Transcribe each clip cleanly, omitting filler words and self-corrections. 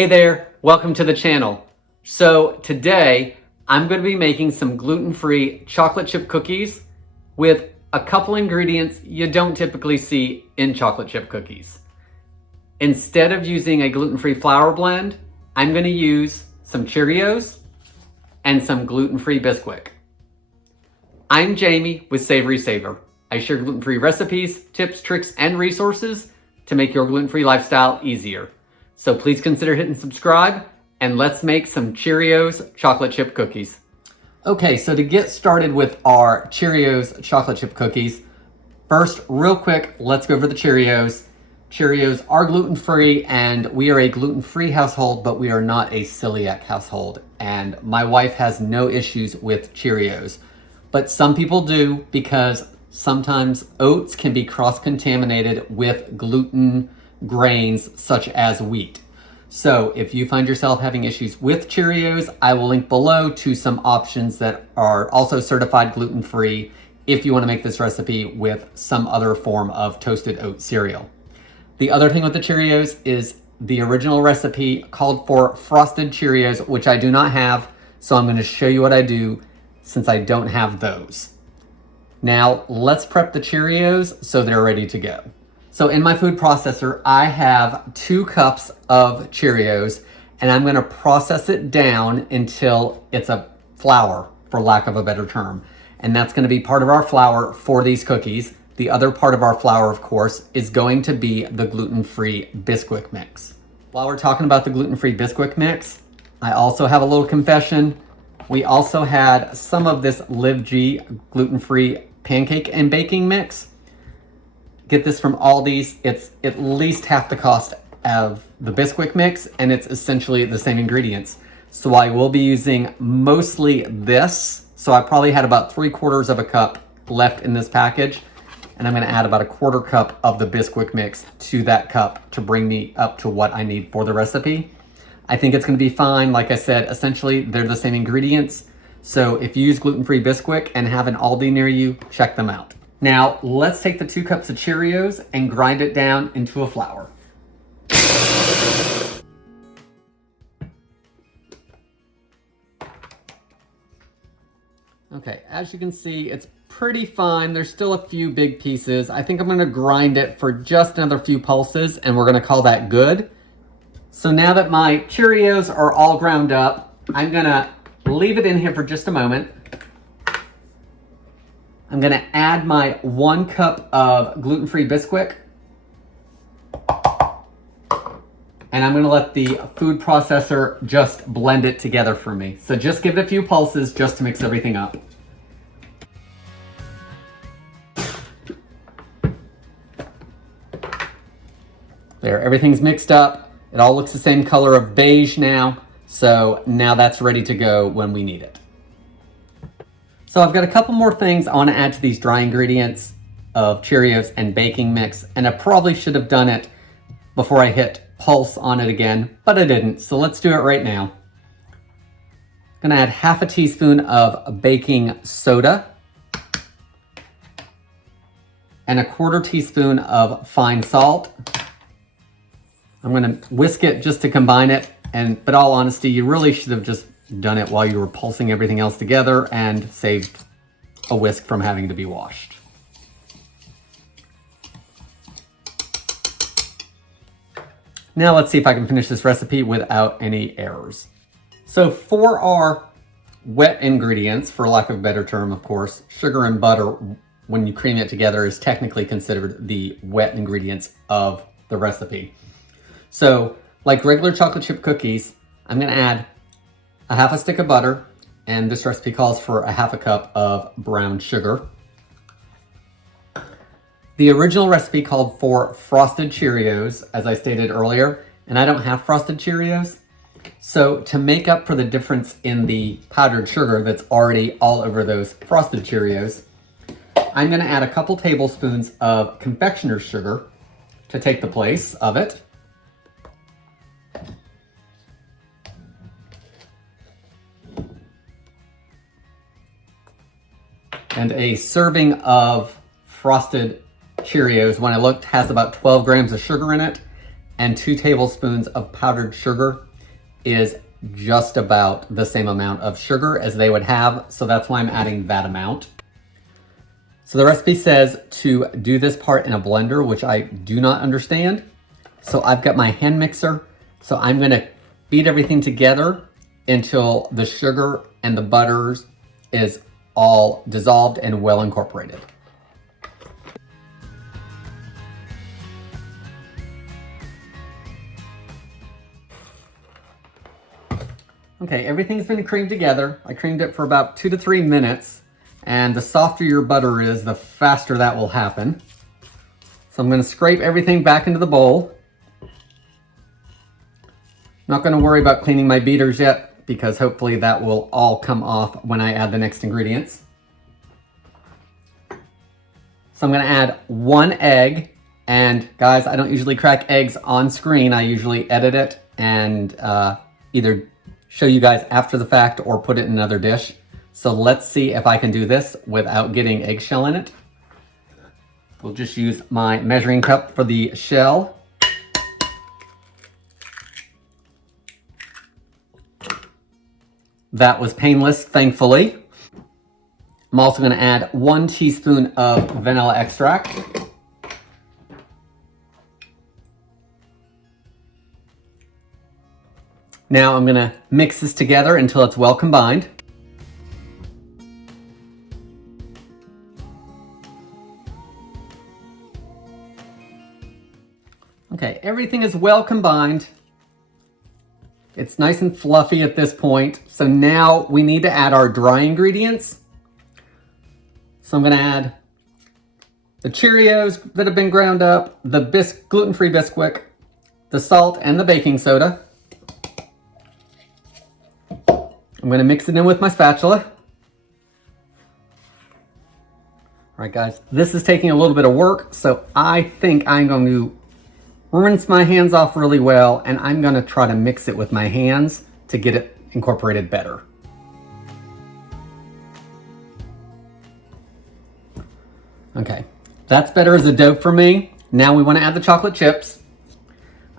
Hey there, welcome to the channel. So today I'm going to be making some gluten-free chocolate chip cookies with a couple ingredients you don't typically see in chocolate chip cookies. Instead of using a gluten-free flour blend, I'm going to use some Cheerios and some gluten-free Bisquick. I'm Jamie with SavorySaver. I share gluten-free recipes, tips, tricks, and resources to make your gluten-free lifestyle easier. So please consider hitting subscribe and let's make some Cheerios chocolate chip cookies. Okay, so to get started with our Cheerios chocolate chip cookies, first, real quick, let's go over the Cheerios. Cheerios are gluten-free and we are a gluten-free household, but we are not a celiac household. And my wife has no issues with Cheerios, but some people do because sometimes oats can be cross-contaminated with gluten grains such as wheat. So if you find yourself having issues with Cheerios, I will link below to some options that are also certified gluten-free if you want to make this recipe with some other form of toasted oat cereal. The other thing with the Cheerios is the original recipe called for frosted Cheerios, which I do not have, so I'm going to show you what I do since I don't have those. Now let's prep the Cheerios so they're ready to go. So in my food processor, I have 2 cups of Cheerios and I'm gonna process it down until it's a flour, for lack of a better term. And that's gonna be part of our flour for these cookies. The other part of our flour, of course, is going to be the gluten-free Bisquick mix. While we're talking about the gluten-free Bisquick mix, I also have a little confession. We also had some of this Live G gluten-free pancake and baking mix. Get this from Aldi's. It's at least half the cost of the Bisquick mix, and it's essentially the same ingredients. So I will be using mostly this. So I probably had about 3/4 of a cup left in this package, and I'm gonna add about 1/4 cup of the Bisquick mix to that cup to bring me up to what I need for the recipe. I think it's gonna be fine. Like I said, essentially they're the same ingredients. So if you use gluten-free Bisquick and have an Aldi near you, check them out. Now, let's take the 2 cups of Cheerios and grind it down into a flour. Okay, as you can see, it's pretty fine. There's still a few big pieces. I think I'm gonna grind it for just another few pulses and we're gonna call that good. So now that my Cheerios are all ground up, I'm gonna leave it in here for just a moment. I'm gonna add my 1 cup of gluten-free Bisquick. And I'm gonna let the food processor just blend it together for me. So just give it a few pulses just to mix everything up. There, everything's mixed up. It all looks the same color of beige now. So now that's ready to go when we need it. So I've got a couple more things I want to add to these dry ingredients of Cheerios and baking mix, and I probably should have done it before I hit pulse on it again, but I didn't, so let's do it right now. I'm gonna add half a teaspoon of baking soda and 1/4 teaspoon of fine salt. I'm gonna whisk it just to combine it, but all honesty, you really should have just done it while you were pulsing everything else together and saved a whisk from having to be washed. Now let's see if I can finish this recipe without any errors. So for our wet ingredients, for lack of a better term, of course, sugar and butter, when you cream it together, is technically considered the wet ingredients of the recipe. So like regular chocolate chip cookies, I'm gonna add a half a stick of butter, and this recipe calls for a half a cup of brown sugar. The original recipe called for frosted Cheerios, as I stated earlier, and I don't have frosted Cheerios. So to make up for the difference in the powdered sugar that's already all over those frosted Cheerios, I'm gonna add a couple tablespoons of confectioner's sugar to take the place of it. And a serving of frosted Cheerios, when I looked, has about 12 grams of sugar in it and 2 tablespoons of powdered sugar. is just about the same amount of sugar as they would have, so that's why I'm adding that amount. So the recipe says to do this part in a blender, which I do not understand. So I've got my hand mixer, so I'm gonna beat everything together until the sugar and the butters is all dissolved and well incorporated. Okay, everything's been creamed together. I creamed it for about 2 to 3 minutes, and the softer your butter is, the faster that will happen. So I'm gonna scrape everything back into the bowl. Not gonna worry about cleaning my beaters yet, because hopefully that will all come off when I add the next ingredients. So I'm gonna add 1 egg, and guys, I don't usually crack eggs on screen. I usually edit it and either show you guys after the fact or put it in another dish. So let's see if I can do this without getting eggshell in it. We'll just use my measuring cup for the shell. That was painless, thankfully. I'm also gonna add 1 teaspoon of vanilla extract. Now I'm gonna mix this together until it's well combined. Okay, everything is well combined. It's nice and fluffy at this point. So now we need to add our dry ingredients. So I'm gonna add the Cheerios that have been ground up, the Gluten Free Bisquick, the salt, and the baking soda. I'm gonna mix it in with my spatula. All right, guys, this is taking a little bit of work, so I think I'm going to rinse my hands off really well, and I'm gonna try to mix it with my hands to get it incorporated better. Okay, that's better as a dough for me. Now we wanna add the chocolate chips.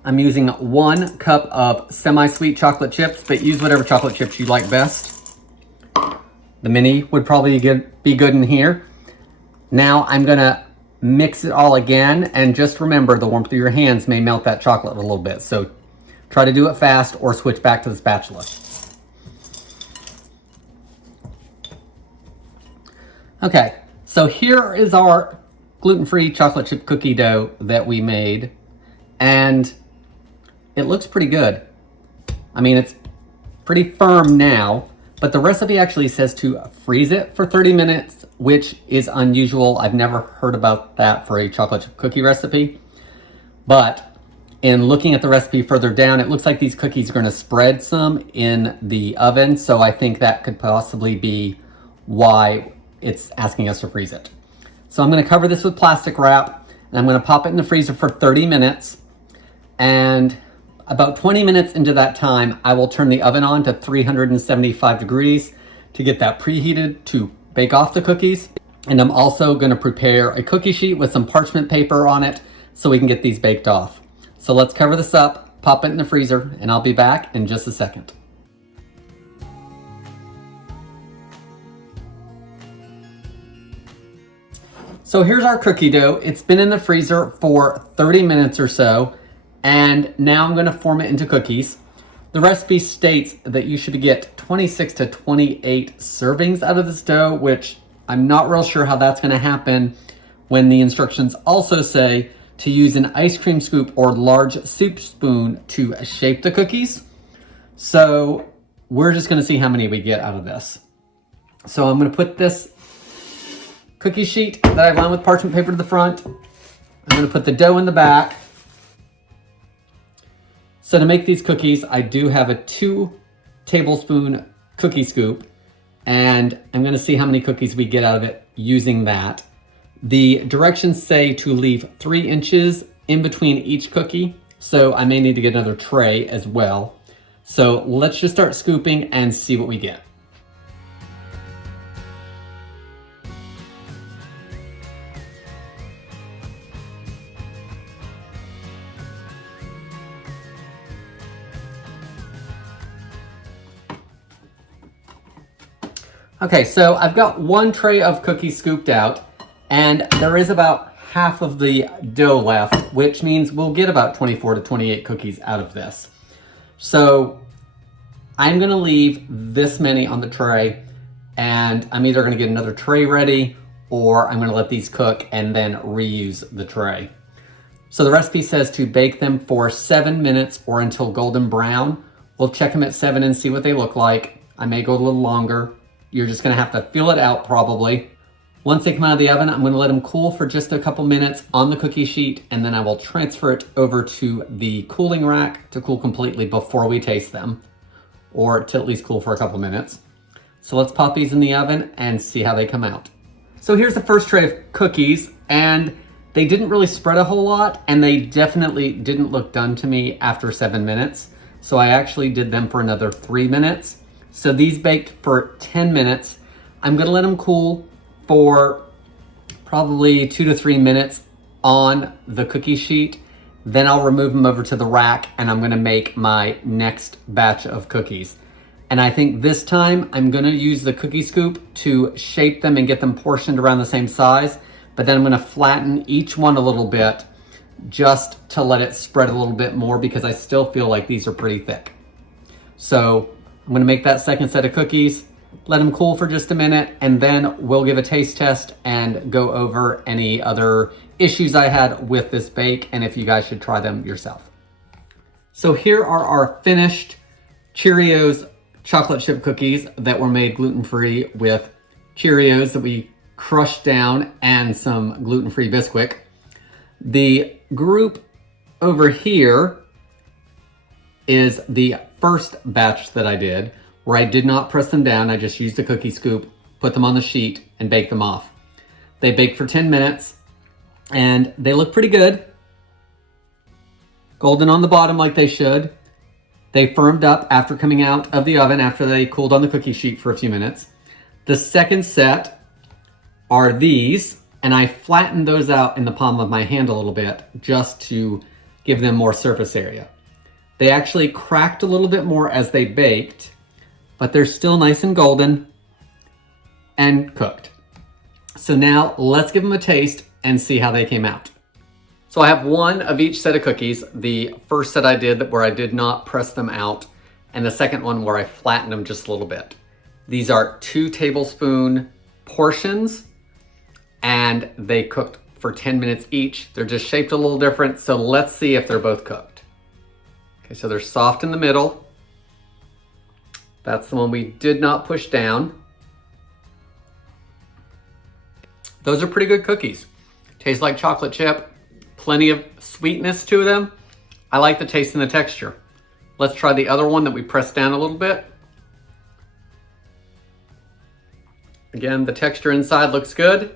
I'm using 1 cup of semi-sweet chocolate chips, but use whatever chocolate chips you like best. The mini would probably be good in here. Now I'm gonna mix it all again, and just remember the warmth of your hands may melt that chocolate a little bit, so try to do it fast or switch back to the spatula. Okay, so here is our gluten-free chocolate chip cookie dough that we made, and it looks pretty good. I mean, it's pretty firm now, but the recipe actually says to freeze it for 30 minutes, which is unusual. I've never heard about that for a chocolate chip cookie recipe. But in looking at the recipe further down, it looks like these cookies are gonna spread some in the oven, so I think that could possibly be why it's asking us to freeze it. So I'm gonna cover this with plastic wrap, and I'm gonna pop it in the freezer for 30 minutes, and about 20 minutes into that time, I will turn the oven on to 375 degrees to get that preheated to bake off the cookies. And I'm also gonna prepare a cookie sheet with some parchment paper on it so we can get these baked off. So let's cover this up, pop it in the freezer, and I'll be back in just a second. So here's our cookie dough. It's been in the freezer for 30 minutes or so. And now I'm gonna form it into cookies. The recipe states that you should get 26 to 28 servings out of this dough, which I'm not real sure how that's gonna happen when the instructions also say to use an ice cream scoop or large soup spoon to shape the cookies. So we're just gonna see how many we get out of this. So I'm gonna put this cookie sheet that I've lined with parchment paper to the front. I'm gonna put the dough in the back. So to make these cookies, I do have a 2 tablespoon cookie scoop, and I'm gonna see how many cookies we get out of it using that. The directions say to leave 3 inches in between each cookie, so I may need to get another tray as well. So let's just start scooping and see what we get. Okay, so I've got one tray of cookies scooped out, and there is about half of the dough left, which means we'll get about 24 to 28 cookies out of this. So I'm gonna leave this many on the tray, and I'm either gonna get another tray ready, or I'm gonna let these cook and then reuse the tray. So the recipe says to bake them for 7 minutes or until golden brown. We'll check them at 7 and see what they look like. I may go a little longer. You're just gonna have to feel it out probably. Once they come out of the oven, I'm gonna let them cool for just a couple minutes on the cookie sheet, and then I will transfer it over to the cooling rack to cool completely before we taste them, or to at least cool for a couple minutes. So let's pop these in the oven and see how they come out. So here's the first tray of cookies, and they didn't really spread a whole lot, and they definitely didn't look done to me after 7 minutes. So I actually did them for another 3 minutes. So these baked for 10 minutes. I'm gonna let them cool for probably 2 to 3 minutes on the cookie sheet. Then I'll remove them over to the rack, and I'm gonna make my next batch of cookies. And I think this time I'm gonna use the cookie scoop to shape them and get them portioned around the same size. But then I'm gonna flatten each one a little bit just to let it spread a little bit more, because I still feel like these are pretty thick. So I'm gonna make that second set of cookies, let them cool for just a minute, and then we'll give a taste test and go over any other issues I had with this bake and if you guys should try them yourself. So here are our finished Cheerios chocolate chip cookies that were made gluten-free with Cheerios that we crushed down and some gluten-free Bisquick. The group over here is the first batch that I did, where I did not press them down. I just used the cookie scoop, put them on the sheet, and baked them off. They baked for 10 minutes, and they look pretty good. Golden on the bottom like they should. They firmed up after coming out of the oven after they cooled on the cookie sheet for a few minutes. The second set are these, and I flattened those out in the palm of my hand a little bit just to give them more surface area. They actually cracked a little bit more as they baked, but they're still nice and golden and cooked. So now let's give them a taste and see how they came out. So I have one of each set of cookies. The first set I did where I did not press them out, and the second one where I flattened them just a little bit. These are 2 tablespoon portions, and they cooked for 10 minutes each. They're just shaped a little different, so let's see if they're both cooked. Okay, so they're soft in the middle. That's the one we did not push down. Those are pretty good cookies. Taste like chocolate chip, plenty of sweetness to them. I like the taste and the texture. Let's try the other one that we pressed down a little bit. Again, the texture inside looks good.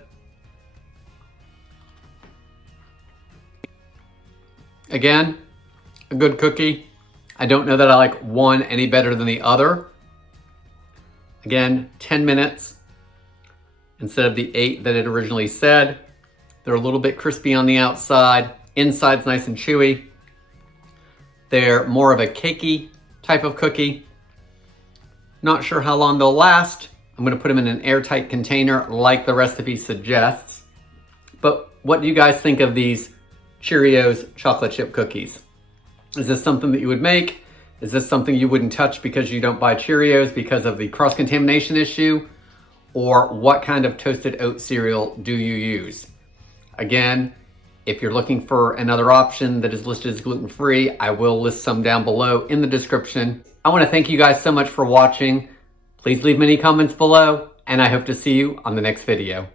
Again, a good cookie. I don't know that I like one any better than the other. Again, 10 minutes instead of the 8 that it originally said. They're a little bit crispy on the outside. Inside's nice and chewy. They're more of a cakey type of cookie. Not sure how long they'll last. I'm gonna put them in an airtight container like the recipe suggests. But what do you guys think of these Cheerios chocolate chip cookies? Is this something that you would make? Is this something you wouldn't touch because you don't buy Cheerios because of the cross-contamination issue? Or what kind of toasted oat cereal do you use? Again, if you're looking for another option that is listed as gluten-free, I will list some down below in the description. I want to thank you guys so much for watching. Please leave many comments below, and I hope to see you on the next video.